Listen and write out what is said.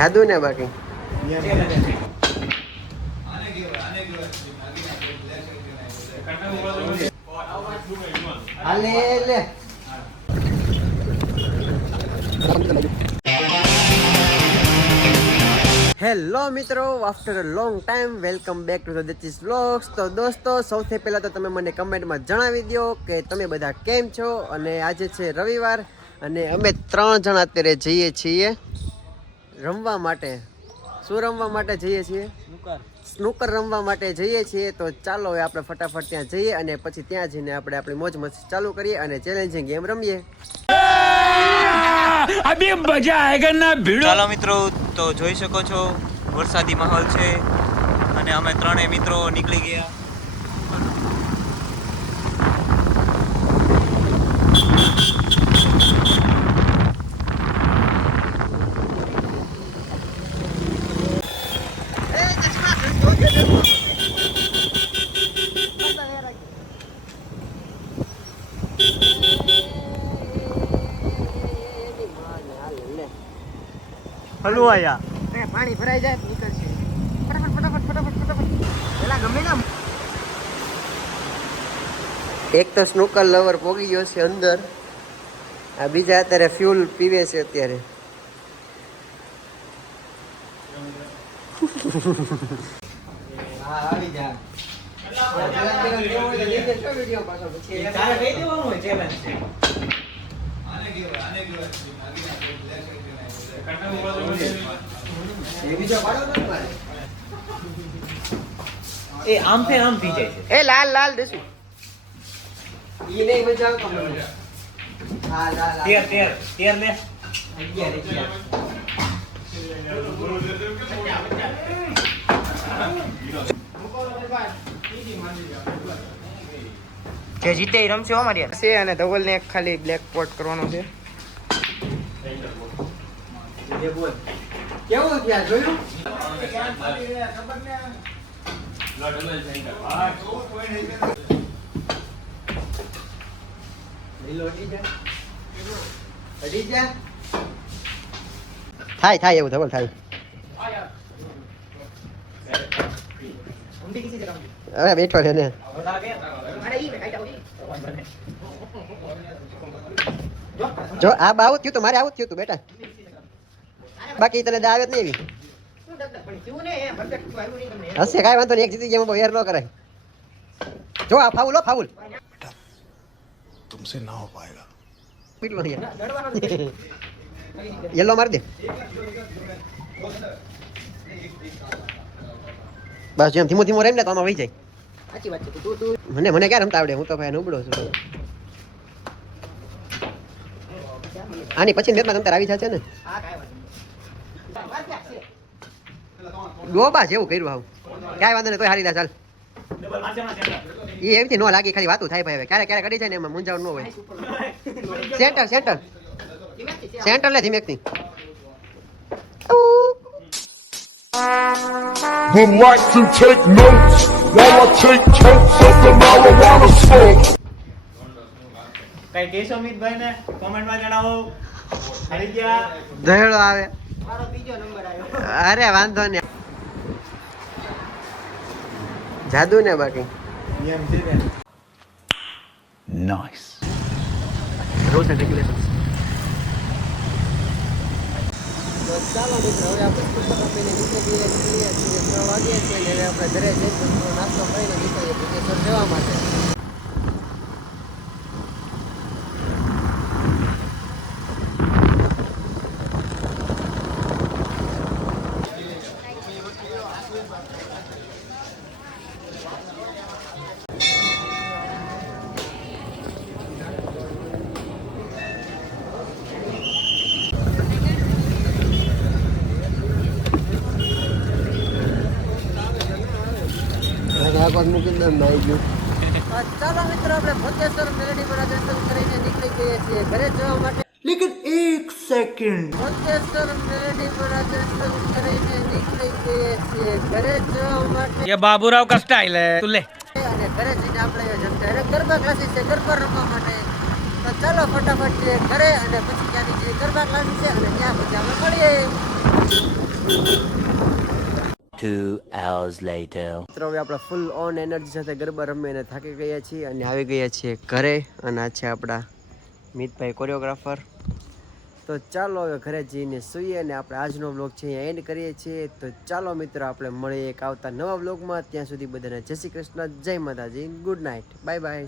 જાદુ ને બાકી હેલો મિત્રો, after a long time welcome back to the દેચીસ વ્લોગ્સ. તો દોસ્તો, સૌથી પહેલાં તો તમે મને કમેન્ટમાં જણાવી દો કે તમે બધા કેમ છો. અને આજે છે રવિવાર અને અમે 3 જણા અત્યારે જઈએ છીએ રમવા માટે. શું રમવા માટે જઈએ છીએ? સ્નૂકર રમવા માટે જઈએ છીએ. તો ચાલો હવે આપણે ફટાફટ ત્યાં જઈએ અને પછી ત્યાં જઈને આપણે આપણી મોજ મસ્તી ચાલુ કરીએ અને ચેલેન્જિંગ ગેમ રમીએ. અભી મજા આયેગા ના ભીડો. ચાલો મિત્રો, તો જોઈ શકો છો વરસાદી માહોલ છે અને અમે ત્રણેય મિત્રો નીકળી ગયા. હલુ આયા પાણી ભરાઈ જાય નીકળશે. ફટાફટ પેલા ગમે ને. એક તો સ્નૂકર લવર પોગી ગયો છે અંદર. આ બીજા અત્યારે ફ્યુલ પીવે છે અત્યારે. હા આવી જા. એ આમ થી આમ થઈ જાય છે. એ લાલ દેસુ ઈ નહીં મજા આવતો મને. હા લાલ તેર ને 11 જે જીતે રમશે અમારી છે. અને ધવલ ને ખાલી બ્લેક પોટ કરવાનો છે. કેવું થયા જોયું? થાય એવું ધવલ થાય. હવે બેઠો છે ને. જો આ બાવું થયું તો મારે આવું થયું તું બેટા. બાકી તને દાવત નહીં એવી હશે. કાંઈ વાંધો નહીં, એક જીતી ગયા વેર ન કરાય. જો આ ફાઉલ तुमसे ना हो पाएगा. યલો મારી દે બસ. જેમ ધીમો રહીને તો આમાં વહી જાય. મને ક્યાં રમતા આવડે? હું તો ભાઈ નબળો છું. આની પછી મેચમાં તમતાર આવી જશે ને. ડોબા જેવું કર્યું આવું. ક્યાંય વાંધો નહીં, તોય હારી દે. ચાલ એ એમથી ન લાગી, ખાલી વાતું થાય ભાઈ. હવે ક્યારેક કરી જાય ને એમાં મૂંઝાવણ ન હોય. સેન્ટર લે ધીમેકથી. Would like to take notes while I take totes of the marijuana smoke. કઈ કેશો મિતભાઈ ને કોમેન્ટ માં જણાવો. હારી ગયા દહેડો આવે. મારો બીજો નંબર આવ્યો. અરે વાંધો નહીં. જાદુ ને બાકી Nice. Rules and regulations. ચાલો મિત્રો, હવે આપણે પુસ્તક આપીને નીકળી જઈએ. 6 વાગ્યા છે અને હવે આપણે ઘરે જઈને નાસ્તો કરીને નીકળીએ ભુજેશ્વર જવા માટે. ચાલો મિત્રો, આપણે ભુજેશ્વર મેલડી પર દર્શન કરીને નીકળી ગઈએ છીએ ઘરે જવા માટે. लेकिन एक सेकंड. ભુજેશ્વર મેલડી પર દર્શન કરીને નીકળી ગઈએ છીએ ઘરે જવા માટે. ये बाबूराव का स्टाइल है. तू ले. અને ઘરે જઈને આપણે ડાયરેક્ટ ગરબા ક્લાસીસ છે ગરબા રમવા માટે. તો ચાલો ફટાફટ ઘરે અને પછી ત્યાંની જે ગરબા ક્લાસીસ છે અને ત્યાં પછી આપણે મળીએ. 2 hours later. મિત્રો હવે આપણે ફૂલ ઓન એનર્જી સાથે ગરબા રમીને થાકી ગયા છીએ અને આવી ગયા છીએ ઘરે. અને આ છે આપણા મિતભાઈ કોરિયોગ્રાફર. તો ચાલો હવે ઘરે જઈને સૂઈએ અને આપણે આજનો વ્લોગ છે અહીંયા એન્ડ કરીએ છીએ. તો ચાલો મિત્રો આપણે મળીએ એક આવતા નવા વ્લોગમાં. ત્યાં સુધી બધાને જય શ્રી કૃષ્ણ, જય માતાજી, ગુડ નાઇટ, બાય બાય.